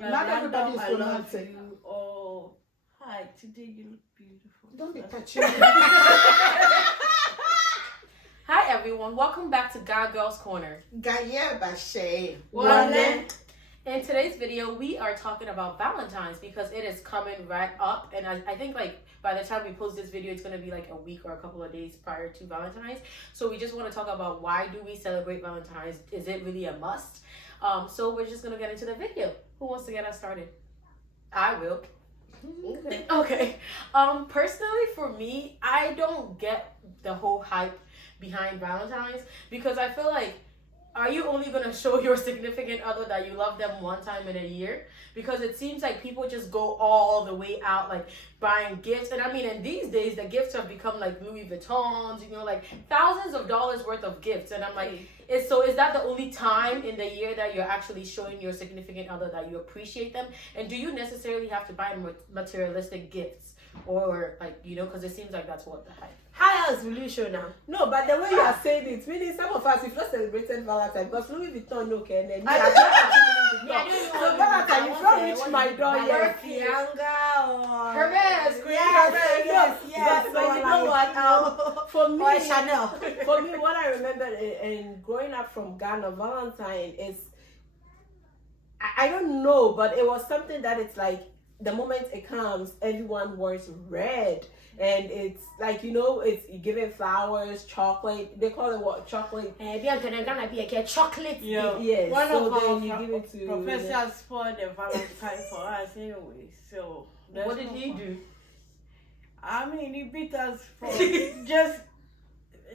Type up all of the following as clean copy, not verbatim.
Not everybody is romantic. Oh, hi, today you look beautiful. Don't be touching. Hi everyone, welcome back to GAGirls Corner. Gaye Bashe. In today's video, we are talking about Valentine's because it is coming right up, and I think like by the time we post this video, it's gonna be like a week or a couple of days prior to Valentine's. So we just want to talk about why do we celebrate Valentine's? Is it really a must? So we're just gonna get into the video. Who wants to get us started? I will. Okay. Personally, for me, I don't get the whole hype behind Valentine's because I feel like, are you only gonna show your significant other that you love them one time in a year? Because it seems like people just go all the way out, like buying gifts. And I mean, in these days, the gifts have become like Louis Vuittons, you know, like thousands of dollars worth of gifts. And I'm like, is that the only time in the year that you're actually showing your significant other that you appreciate them? And do you necessarily have to buy materialistic gifts? Or like, you know, because it seems like that's what the hype. How else will you show now? No, but the way you are saying it, meaning some of us, we've not celebrated Valentine because Louis Vuitton, no, okay, and then so Valentine, you don't reach my door yet. Hermes, yes. But you know what? For me, Chanel. For me, what I remember in growing up from Ghana, Valentine is, I don't know, but it was something that it's like, the moment it comes, everyone wears red. And it's like, you know, it's giving flowers, chocolate. They call it what? Chocolate. Gonna be a chocolate. Yeah. Yes. One so of our then you give it to professors spoiled the Valentine for us anyway. So What did he do? I mean, he beat us for just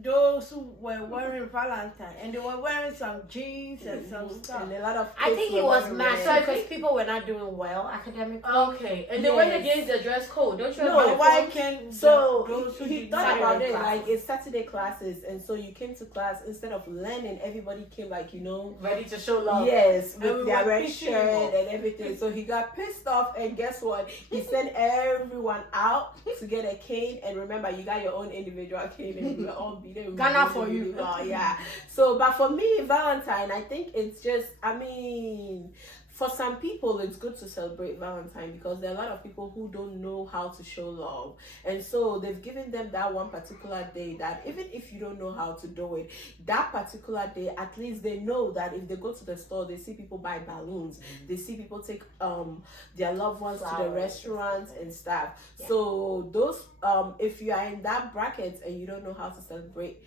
those who were wearing Valentine, and they were wearing some jeans and some stuff. And a lot of I think he was mad mad because people were not doing well academically. Okay, and they went against the dress code. Don't you? No, why can't so those who he did thought about it classes. like it's Saturday classes, and so you came to class instead of learning. Everybody came like, you know, ready to show love. yes, And with we their were red pissing shirt him off. and everything. So he got pissed off, and guess what? He sent everyone out to get a cane. And remember, you got your own individual cane, and we were all beating Ghana for you. Yeah. So, but for me, Valentine, I think it's just, I mean, for some people, it's good to celebrate Valentine because there are a lot of people who don't know how to show love. And so they've given them that one particular day that even if you don't know how to do it, that particular day, at least they know that if they go to the store, they see people buy balloons, they see people take their loved ones to the restaurants and stuff. Yeah. So those, if you are in that bracket and you don't know how to celebrate,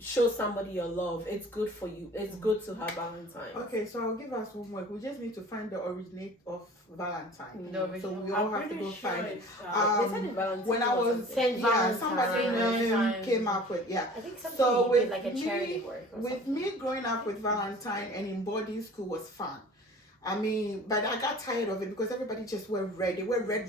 show somebody your love, it's good for you. It's good to have Valentine. Okay, so I'll give us homework. We just need to find the originate of Valentine. No, so we all have to go find it. They said in Valentine When I was somebody came up with I think something so with did like a charity work. With me growing up with Valentine and in boarding school was fun. I mean, but I got tired of it because everybody just wear red. They wear red,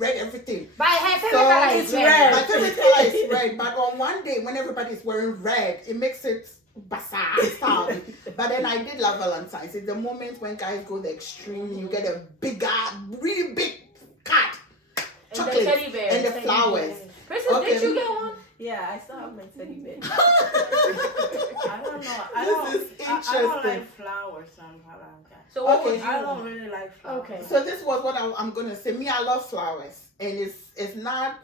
everything. But her favorite color is red. My favorite color is red. But on one day, when everybody's wearing red, it makes it bazaar style. But then I did love Valentine's. It's the moment when guys go the extreme. You get a bigger, really big card, chocolate, and the teddy bear, and the flowers. Princess, did you get one? Yeah, I still have my teddy bear. I don't know. I don't like flowers on Valentine. So what okay, would you I don't really like flowers. Okay. So this was what I'm gonna say. Me, I love flowers, and it's not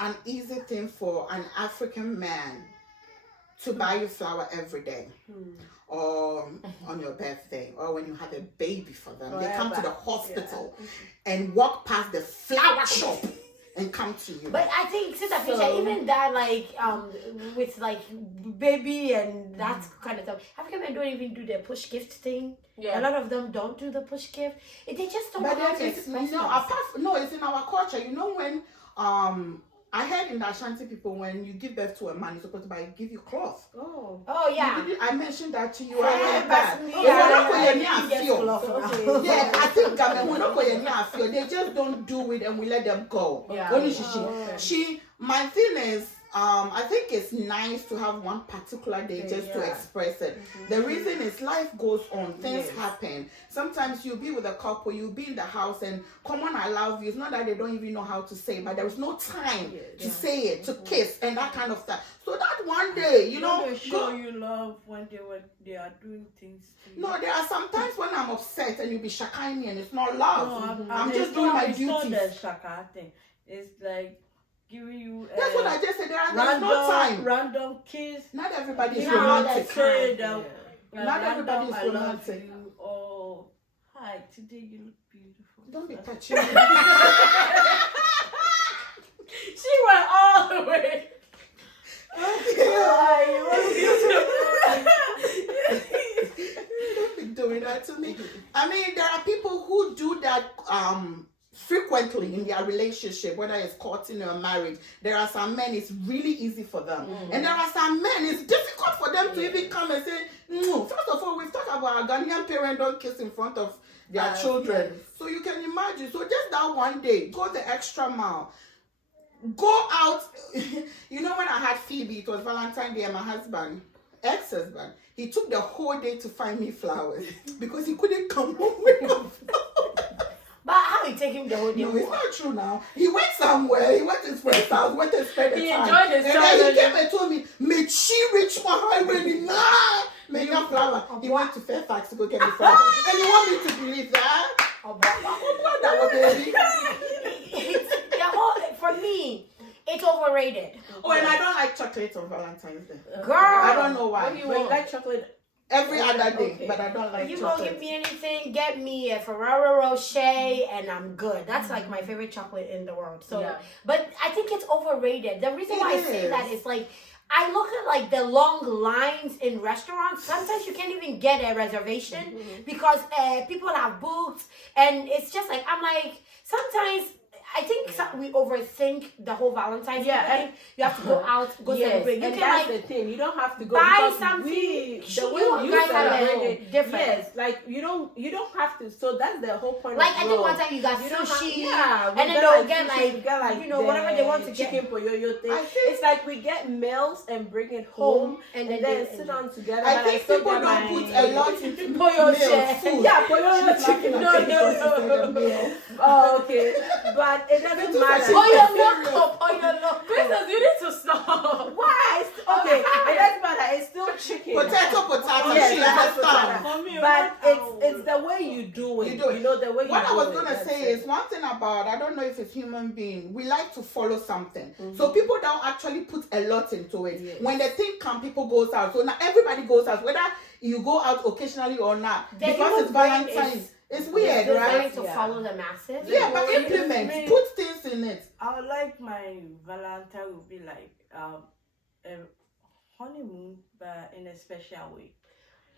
an easy thing for an African man to buy you flower every day, or on your birthday, or when you have a baby for them. They come to the hospital and walk past the flower shop and come to you. But I think, Sister Fisher, even that, like, with like baby and that kind of stuff, African men don't even do the push gift thing. Yeah. A lot of them don't do the push gift. They just don't know how to express it's in our culture. You know when I heard in the Ashanti people, when you give birth to a man, you're supposed to give you cloth. Oh yeah. I mentioned that to you. I heard that. Yeah, I think they just don't do it and we let them go. Yeah. My thing is, I think it's nice to have one particular day just to express it. The reason is life goes on, things happen. Sometimes you'll be with a couple, you'll be in the house and come on, I love you. It's not that they don't even know how to say it, but there is no time to say it, to kiss and that kind of stuff. So that one day, you know, they show you love when they are doing things to you. No, there are some times when I'm upset and you'll be shaking me and it's not love. No, I'm just doing my duties. It's not the shaka thing. It's like giving you That's what I just said. There's no time. Random kiss. Not everybody is romantic. Not everybody is romantic. Oh, hi, today you look beautiful. Don't be touching me. She went all the way. Don't be doing that to me. I mean, there are people who do that frequently in their relationship, whether it's courting or marriage. There are some men it's really easy for them, and there are some men it's difficult for them to even come and say no. First of all, we've talked about our Ghanaian parents don't kiss in front of their children, so you can imagine. So just that one day, go the extra mile. Go out. You know, when I had Phoebe, it was Valentine Day, and my husband, ex-husband, he took the whole day to find me flowers because he couldn't come home with them. But how you take him the whole day? No, it's not true now. He went somewhere. He went to his friend's house, went and spent the time. He enjoyed his time. And then he came and told me, "May she reach my highway nah, make a flower." He went to Fairfax to go get me flowers. And you want me to believe that? That was baby. For me, it's overrated. Oh, and I don't like chocolate on Valentine's Day. Girl, I don't know why. What do you want? Like chocolate every other day, but I don't like you chocolate. gonna give me anything, get me a Ferrero Rocher and I'm good. That's like my favorite chocolate in the world. So, but I think it's overrated. The reason why I say that is like, I look at like the long lines in restaurants. Sometimes you can't even get a reservation because people have booked, and it's just like, I'm like, sometimes I think we overthink the whole Valentine's Day thing. You have to go out, go celebrate. You and can that's like the thing. You don't have to go buy because something. The way You you guys have celebrate it different. Yes, like you don't have to. So that's the whole point. Like of I think one time you got you don't sushi, have, and then they'll get like you know whatever they want to chicken poyoyo thing. It's like we get meals and bring it home and then sit on together. I think people don't put a lot into poyoyo food. Yeah, poyoyo chicken. No. Oh, okay, but it doesn't matter. Poyoyo. Christmas, you need to stop. Why? Okay, it doesn't matter. It's still chicken. Potato. Yes, She potato. understands. But it's the way you do it. You know the way you do it. What I was gonna say is one thing about, I don't know if it's human being, we like to follow something. So people don't actually put a lot into it. Yes. When the thing comes, people goes out. So now everybody goes out, whether you go out occasionally or not, because it's Valentine's. It's weird, right? To follow the masses. Yeah, but implement, put things in it. I would like my Valentine would be like a honeymoon, but in a special way.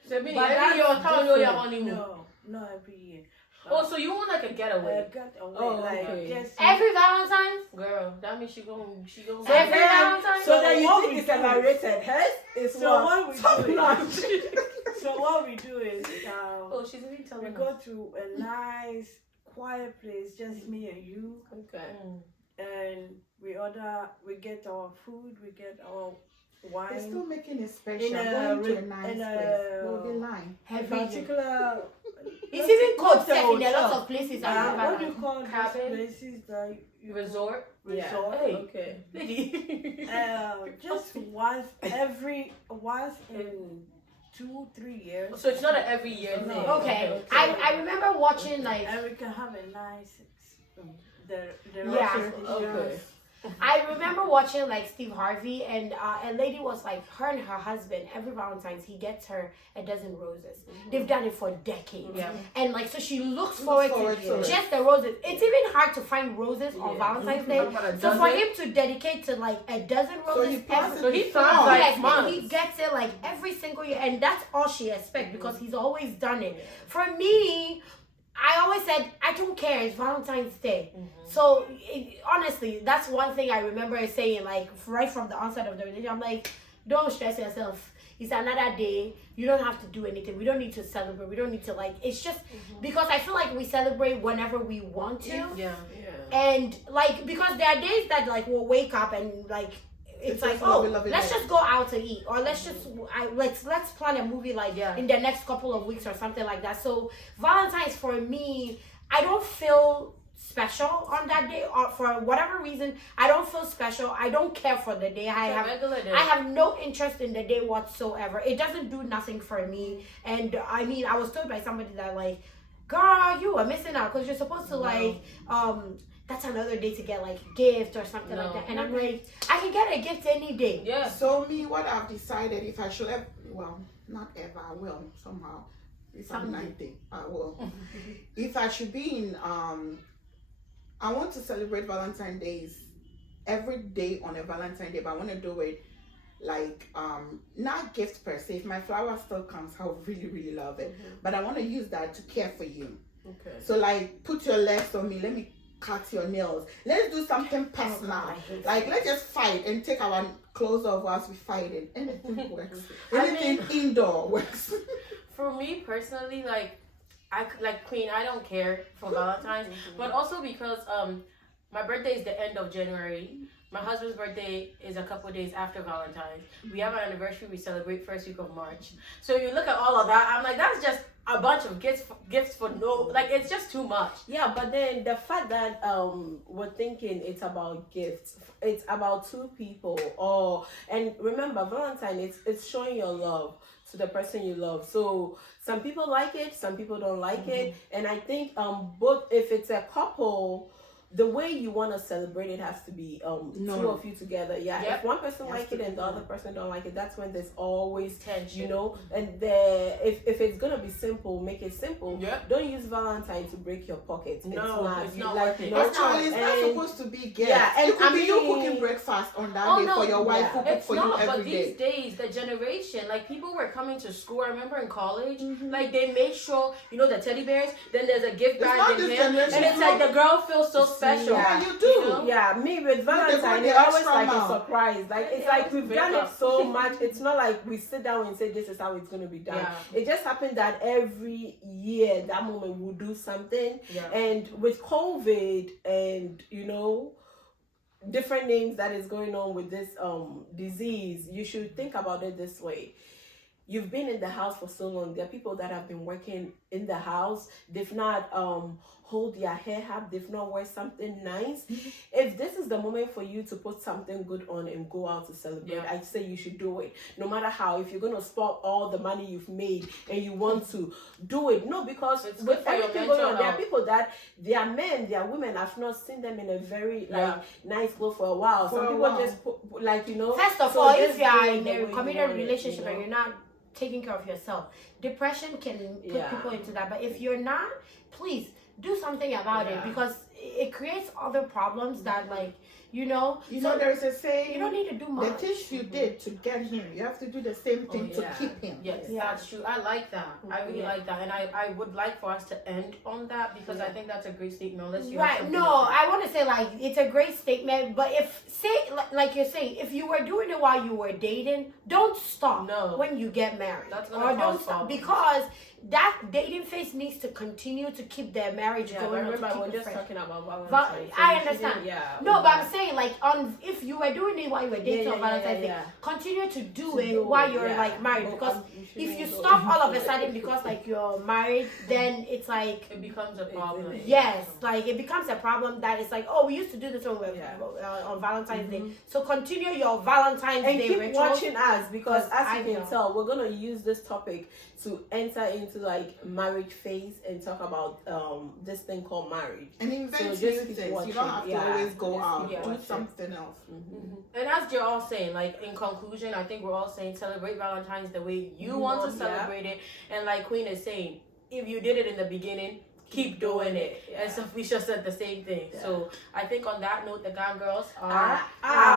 So every year on time you your honeymoon. No, not every year. Oh, so you want like a getaway? Just every Valentine's, girl. That means she going. So every Valentine's. So then you think it's underrated? Hers is So what we do is, she's even telling we go to a nice, quiet place, just me and you. Okay. And we get our food, we get our wine. They're still making it special. Going to a nice place. They'll be lying. Particular. It's even cold in a lot of places. What do you call these places? Like resort. Resort. Hey. Okay. Just once in 2-3 years. So it's not an every year thing. No. Okay. I remember watching like. And we can have a nice. The okay. I remember watching like Steve Harvey, and a lady was like, her and her husband every Valentine's he gets her a dozen roses. They've done it for decades, and like so she looks forward to just the roses. It's even hard to find roses on Valentine's Day. So for him to dedicate to like a dozen roses, he gets it like every single year, and that's all she expects because he's always done it. For me, I always said, I don't care, it's Valentine's Day. So, honestly, that's one thing I remember saying, like, right from the onset of the relationship. I'm like, don't stress yourself. It's another day. You don't have to do anything. We don't need to celebrate. We don't need to, like, it's just, because I feel like we celebrate whenever we want to. Yeah. And, like, because there are days that, like, we'll wake up and, like, It's like, just oh, lovey, let's just go out to eat, or let's plan a movie like Yeah. in the next couple of weeks or something like that. So Valentine's for me, I don't feel special on that day, or for whatever reason I don't feel special. I don't care for the day. I have no interest in the day whatsoever. It doesn't do nothing for me. And I mean, I was told by somebody that like, girl, you are missing out because you're supposed to like that's another day to get like gift or something like that. And I'm like, I can get a gift any day. Yeah. So me, what I've decided, if I should ever, well, not ever, I will somehow. If I'm 19, I will. If I should be in, I want to celebrate Valentine's Days every day on a Valentine Day, but I want to do it like not gift per se. If my flower still comes, I would really, really love it. But I want to use that to care for you. Okay. So like, put your legs on me. Let me cut your nails. Let's do something personal. Like, let's just fight and take our clothes off whilst we fight it. Anything works. Anything indoor works. For me personally, like Queen, I don't care for Valentine's, but also because my birthday is the end of January. My husband's birthday is a couple of days after Valentine's. We have an anniversary. We celebrate first week of March. So you look at all of that, I'm like, that's just a bunch of gifts for no, like, it's just too much. Yeah, but then the fact that we're thinking it's about gifts, it's about two people, and remember, Valentine, it's showing your love to the person you love. So some people like it, some people don't like it, and I think both, if it's a couple, the way you want to celebrate it has to be two of you together. Yeah. Yep. If one person like it and the other person don't like it, that's when there's always tension, you know. And if it's gonna be simple, make it simple. Yep. Don't use Valentine to break your pocket. It's not like, it. Actually, it's not supposed to be gifts. Yeah, and it could be you cooking breakfast on that day for your wife who cook for you every day. These days, the generation, like, people were coming to school. I remember in college, like, they made sure, you know, the teddy bears, then there's a gift bag in here, and it's like the girl feels so special. Yeah, you do. You know? Yeah, me with Valentine, it's always like a surprise. Like, it's like we've done it so much. It's not like we sit down and say this is how it's going to be done. Yeah. It just happened that every year, that moment we'll do something. Yeah. And with COVID and, you know, different names that is going on with this disease, you should think about it this way. You've been in the house for so long. There are people that have been working in the house. They've not hold their hair up. They've not wear something nice. If this is the moment for you to put something good on and go out to celebrate, I'd say you should do it. No matter how, if you're going to spend all the money you've made and you want to do it. No, because it's with everything going on, there are people that, they are men, they are women. I've not seen them in a very nice clothes for a while. Some people just put, like, you know. First of all, if you are in a committed relationship and you're not taking care of yourself, depression can put people into that. But if you're not, please do something about it, because it creates other problems that, like, you know, there's a saying, you don't need to do much. The things you did to get him, you have to do the same thing to keep him. Yes, that's true. I like that. I really like that, and I would like for us to end on that, because I think that's a great statement. Unless you I want to say, like, it's a great statement, but if, say, like you're saying, if you were doing it while you were dating, don't stop when you get married. That's gonna cause stop, because that dating phase needs to continue to keep their marriage going. Remember, we're just talking about Valentine's. I understand. No, but I'm saying, like, if you were doing it while you were dating on Valentine's Day, continue to do it while you're like married, because if you stop all of a sudden because, like, you're married, then it's like it becomes a problem. Yes, like, it becomes a problem that it's like, oh, we used to do this on Valentine's Day, so continue your Valentine's and Day keep rituals. watching us, because as you can tell, we're gonna use this topic to enter into, like, marriage phase and talk about this thing called marriage. And invent new things. You don't have to always go out. Do something else. And as you're all saying, like, in conclusion, I think we're all saying celebrate Valentine's the way you want to celebrate it. And like Queen is saying, if you did it in the beginning, keep doing it. And so we just said the same thing. So I think on that note, the GAGirls are